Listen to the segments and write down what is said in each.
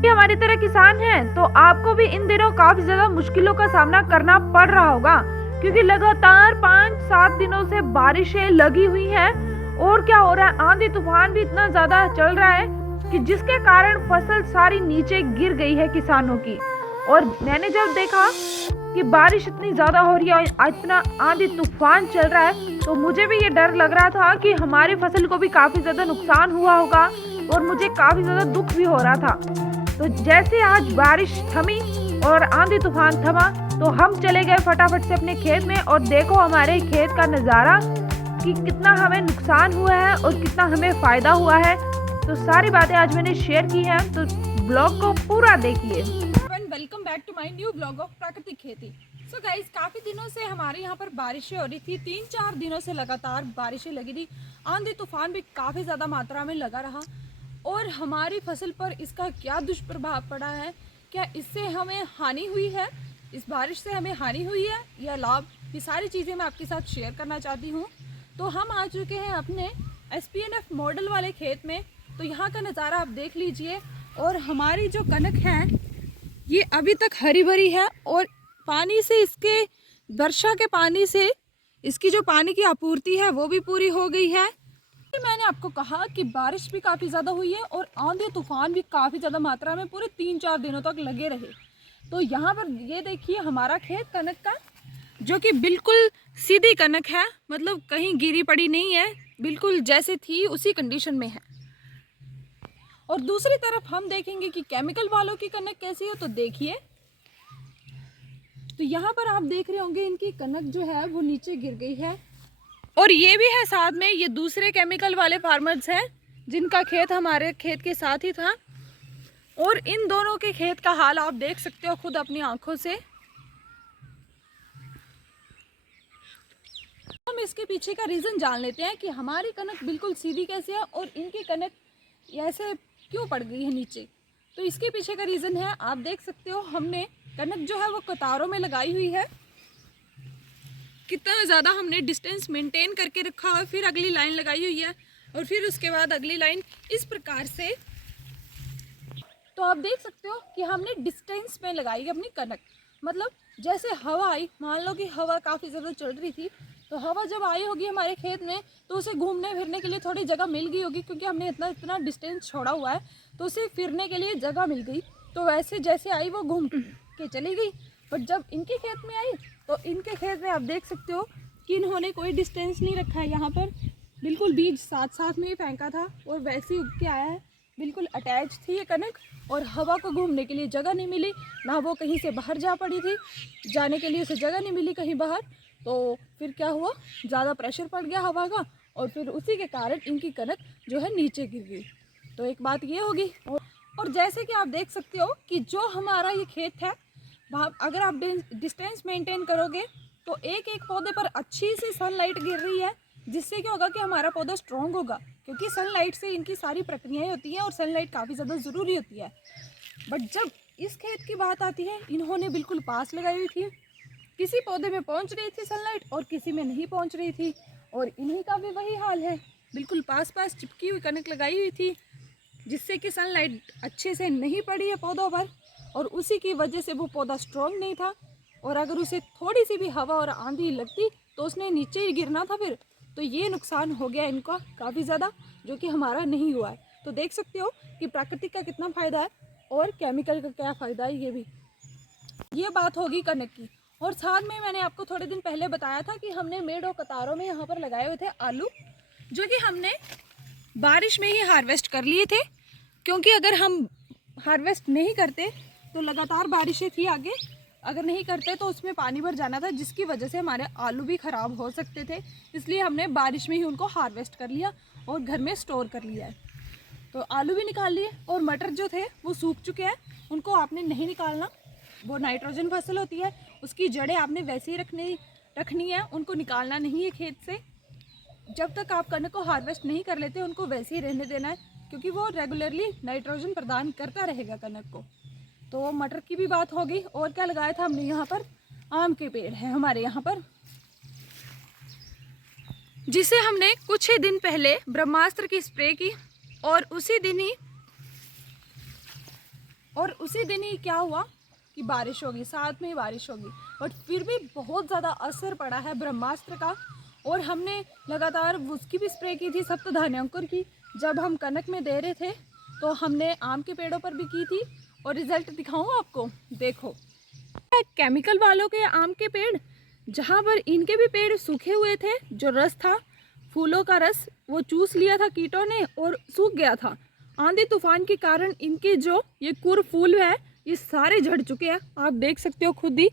कि हमारी तरह किसान हैं तो आपको भी इन दिनों काफी ज्यादा मुश्किलों का सामना करना पड़ रहा होगा, क्योंकि लगातार 5-7 दिनों से बारिशें लगी हुई हैं। और क्या हो रहा है, आंधी तूफान भी इतना ज्यादा चल रहा है कि जिसके कारण फसल सारी नीचे गिर गई है किसानों की। और मैंने जब देखा कि बारिश इतनी ज्यादा हो रही है और इतना आंधी तूफान चल रहा है, तो मुझे भी ये डर लग रहा था कि हमारी फसल को भी काफी ज्यादा नुकसान हुआ होगा और मुझे काफी ज्यादा दुख भी हो रहा था। तो जैसे आज बारिश थमी और आंधी तूफान थमा, तो हम चले गए फटाफट से अपने खेत में और देखो हमारे खेत का नज़ारा कि कितना हमें नुकसान हुआ है और कितना हमें फ़ायदा हुआ है। तो सारी बातें आज मैंने शेयर की हैं, तो ब्लॉग को पूरा देखिए। Welcome back to my new blog of प्राकृतिक खेती। सो गाइस, काफ़ी दिनों से हमारे यहाँ पर बारिशें हो रही थी। 3-4 दिनों से लगातार बारिशें लगी थी। आंधी तूफान भी काफ़ी ज़्यादा मात्रा में लगा रहा और हमारी फसल पर इसका क्या दुष्प्रभाव पड़ा है, क्या इससे हमें हानि हुई है, इस बारिश से हमें हानि हुई है या लाभ, ये सारी चीज़ें मैं आपके साथ शेयर करना चाहती हूँ। तो हम आ चुके हैं अपने SPNF मॉडल वाले खेत में। तो यहाँ का नज़ारा आप देख लीजिए और हमारी जो कनक है ये अभी तक हरी भरी है और पानी से, इसके वर्षा के पानी से इसकी जो पानी की आपूर्ति है वो भी पूरी हो गई है। मैंने आपको कहा कि बारिश भी काफ़ी ज़्यादा हुई है और आंधी तूफान भी काफ़ी ज़्यादा मात्रा में पूरे 3-4 दिनों तक लगे रहे। तो यहाँ पर ये देखिए हमारा खेत कनक का, जो कि बिल्कुल सीधी कनक है, मतलब कहीं गिरी पड़ी नहीं है, बिल्कुल जैसे थी उसी कंडीशन में है। और दूसरी तरफ हम देखेंगे कि केमिकल वालों की कनक कैसी है। तो देखिए, तो यहाँ पर आप देख रहे होंगे इनकी कनक जो है वो नीचे गिर गई है। और ये भी है साथ में, ये दूसरे केमिकल वाले फार्मर्स हैं जिनका खेत हमारे खेत के साथ ही था। और इन दोनों के खेत का हाल आप देख सकते हो खुद अपनी आंखों से। हम इसके पीछे का रीज़न जान लेते हैं कि हमारी कनक बिल्कुल सीधी कैसे है और इनकी कनक ऐसे क्यों पड़ गई है नीचे। तो इसके पीछे का रीज़न है, आप देख सकते हो, हमने कनक जो है वो कतारों में लगाई हुई है। कितना ज़्यादा हमने डिस्टेंस मेंटेन करके रखा है, फिर अगली लाइन लगाई हुई है और फिर उसके बाद अगली लाइन, इस प्रकार से। तो आप देख सकते हो कि हमने डिस्टेंस में लगाई है अपनी कनक। मतलब जैसे हवा आई, मान लो कि हवा काफ़ी ज़्यादा चल रही थी, तो हवा जब आई होगी हमारे खेत में तो उसे घूमने फिरने के लिए थोड़ी जगह मिल गई होगी, क्योंकि हमने इतना डिस्टेंस छोड़ा हुआ है तो उसे फिरने के लिए जगह मिल गई। तो वैसे जैसे आई वो घूम के चली गई। बट जब इनके खेत में आई तो इनके खेत में आप देख सकते हो कि इन्होंने कोई डिस्टेंस नहीं रखा है। यहाँ पर बिल्कुल बीज साथ साथ में ही फेंका था और वैसे ही उग के आया है। बिल्कुल अटैच थी ये कनक और हवा को घूमने के लिए जगह नहीं मिली, ना वो कहीं से बाहर जा पड़ी थी, जाने के लिए उसे जगह नहीं मिली कहीं बाहर। तो फिर क्या हुआ, ज़्यादा प्रेशर पड़ गया हवा का और फिर उसी के कारण इनकी कनक जो है नीचे गिर गई। तो एक बात ये होगी। और जैसे कि आप देख सकते हो कि जो हमारा ये खेत है, वहाँ अगर आप डिस्टेंस मेंटेन करोगे तो एक एक पौधे पर अच्छी सी सनलाइट गिर रही है, जिससे क्या होगा कि हमारा पौधा स्ट्रॉन्ग होगा, क्योंकि सनलाइट से इनकी सारी प्रक्रियाएं होती हैं और सनलाइट काफ़ी ज़्यादा ज़रूरी होती है। बट जब इस खेत की बात आती है, इन्होंने बिल्कुल पास लगाई हुई थी, किसी पौधे में पहुंच रही थी सनलाइट और किसी में नहीं पहुंच रही थी। और इन्हीं का भी वही हाल है, बिल्कुल पास पास चिपकी हुई कनक लगाई हुई थी, जिससे कि सनलाइट अच्छे से नहीं पड़ी है पौधों पर और उसी की वजह से वो पौधा स्ट्रॉन्ग नहीं था। और अगर उसे थोड़ी सी भी हवा और आंधी लगती तो उसने नीचे ही गिरना था फिर। तो ये नुकसान हो गया इनका काफ़ी ज़्यादा, जो कि हमारा नहीं हुआ है। तो देख सकते हो कि प्राकृतिक का कितना फ़ायदा है और केमिकल का क्या फ़ायदा है। ये बात होगी कनक की। और साथ में मैंने आपको थोड़े दिन पहले बताया था कि हमने मेड़ और कतारों में यहाँ पर लगाए हुए थे आलू, जो कि हमने बारिश में ही हार्वेस्ट कर लिए थे, क्योंकि अगर हम हार्वेस्ट नहीं करते तो लगातार बारिशें थी आगे, अगर नहीं करते तो उसमें पानी भर जाना था, जिसकी वजह से हमारे आलू भी ख़राब हो सकते थे। इसलिए हमने बारिश में ही उनको हार्वेस्ट कर लिया और घर में स्टोर कर लिया है। तो आलू भी निकाल लिए और मटर जो थे वो सूख चुके हैं, उनको आपने नहीं निकालना। वो नाइट्रोजन फसल होती है, उसकी जड़ें आपने वैसे ही रखनी है, उनको निकालना नहीं है खेत से। जब तक आप कनक को हार्वेस्ट नहीं कर लेते उनको वैसे ही रहने देना है, क्योंकि वो रेगुलरली नाइट्रोजन प्रदान करता रहेगा कनक को। तो मटर की भी बात हो गई। और क्या लगाया था हमने, यहाँ पर आम के पेड़ है हमारे यहाँ पर, जिसे हमने कुछ ही दिन पहले ब्रह्मास्त्र की स्प्रे की और और उसी दिन ही क्या हुआ कि बारिश होगी, साथ में ही बारिश होगी। बट फिर भी बहुत ज़्यादा असर पड़ा है ब्रह्मास्त्र का। और हमने लगातार उसकी भी स्प्रे की थी, सप्तधान्यांकुर की, जब हम कनक में दे रहे थे। तो हमने आम के पेड़ों पर भी की थी। और रिज़ल्ट दिखाऊँ आपको, देखो केमिकल वालों के आम के पेड़, जहाँ पर इनके भी पेड़ सूखे हुए थे, जो रस था फूलों का रस वो चूस लिया था कीटों ने और सूख गया था। आंधी तूफान के कारण इनके जो ये कुर फूल है ये सारे झड़ चुके हैं। आप देख सकते हो खुद ही,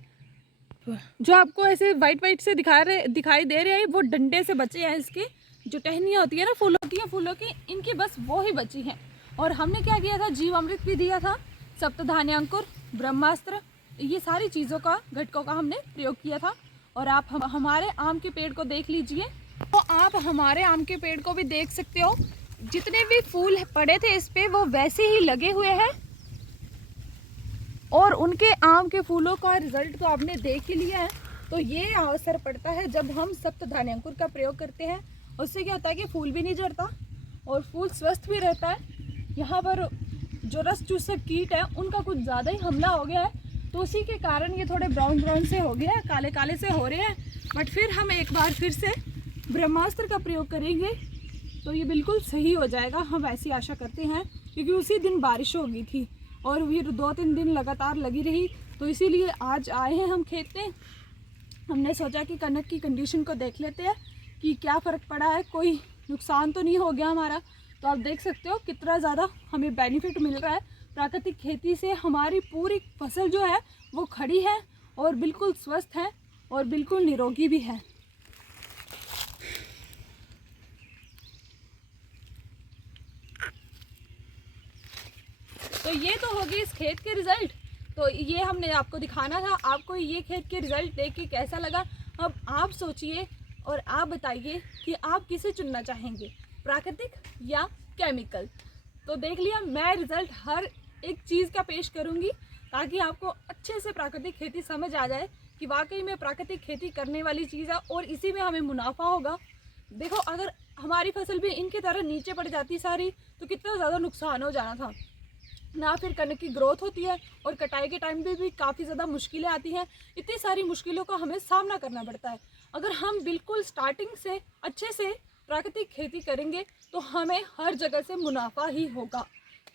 जो आपको ऐसे वाइट से दिखाई दे रहे हैं वो डंडे से बचे हैं। इसके जो टहनियाँ होती है ना फूलों की, इनकी बस वो ही बची हैं। और हमने क्या किया था, जीवामृत भी दिया था, सप्तधान्यांकुर, ब्रह्मास्त्र, ये सारी चीज़ों का, घटकों का हमने प्रयोग किया था। और आप हमारे आम के पेड़ को देख लीजिए। तो आप हमारे आम के पेड़ को भी देख सकते हो, जितने भी फूल पड़े थे इस पे वो वैसे ही लगे हुए हैं। और उनके आम के फूलों का रिजल्ट तो आपने देख ही लिया है। तो ये असर पड़ता है जब हम सप्तधान्यांकुर का प्रयोग करते हैं। उससे क्या होता है कि फूल भी नहीं झड़ता और फूल स्वस्थ भी रहता है। यहाँ पर जो रस चूसक कीट है उनका कुछ ज़्यादा ही हमला हो गया है, तो उसी के कारण ये थोड़े ब्राउन से हो गया है, काले से हो रहे हैं। बट फिर हम एक बार फिर से ब्रह्मास्त्र का प्रयोग करेंगे तो ये बिल्कुल सही हो जाएगा, हम ऐसी आशा करते हैं। क्योंकि उसी दिन बारिश हो गई थी और फिर 2-3 दिन लगातार लगी रही, तो इसीलिए आज आए हैं हम खेत में। हमने सोचा कि कनक की कंडीशन को देख लेते हैं कि क्या फ़र्क पड़ा है, कोई नुकसान तो नहीं हो गया हमारा। तो आप देख सकते हो कितना ज़्यादा हमें बेनिफिट मिल रहा है प्राकृतिक खेती से। हमारी पूरी फसल जो है वो खड़ी है और बिल्कुल स्वस्थ है और बिल्कुल निरोगी भी है। तो ये तो होगी इस खेत के रिज़ल्ट। तो ये हमने आपको दिखाना था। आपको ये खेत के रिज़ल्ट देख के कैसा लगा, अब आप सोचिए और आप बताइए कि आप किसे चुनना चाहेंगे, प्राकृतिक या केमिकल। तो देख लिया, मैं रिज़ल्ट हर एक चीज़ का पेश करूँगी ताकि आपको अच्छे से प्राकृतिक खेती समझ आ जाए कि वाकई में प्राकृतिक खेती करने वाली चीज़ है और इसी में हमें मुनाफा होगा। देखो अगर हमारी फसल भी इनकी तरह नीचे पड़ जाती सारी तो कितना ज़्यादा नुकसान हो जाना था ना। फिर कनक की ग्रोथ होती है और कटाई के टाइम भी काफ़ी ज़्यादा मुश्किलें आती हैं। इतनी सारी मुश्किलों का हमें सामना करना पड़ता है। अगर हम बिल्कुल स्टार्टिंग से अच्छे से प्राकृतिक खेती करेंगे तो हमें हर जगह से मुनाफा ही होगा।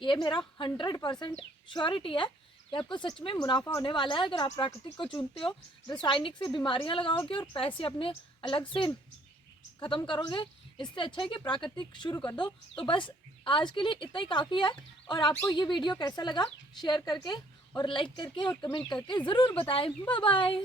ये मेरा 100% श्योरिटी है कि आपको सच में मुनाफा होने वाला है अगर आप प्राकृतिक को चुनते हो। रासायनिक से बीमारियां लगाओगे और पैसे अपने अलग से ख़त्म करोगे, इससे अच्छा है कि प्राकृतिक शुरू कर दो। तो बस आज के लिए इतना ही काफ़ी है। और आपको ये वीडियो कैसा लगा शेयर करके और लाइक करके और कमेंट करके ज़रूर बताएं। Bye bye.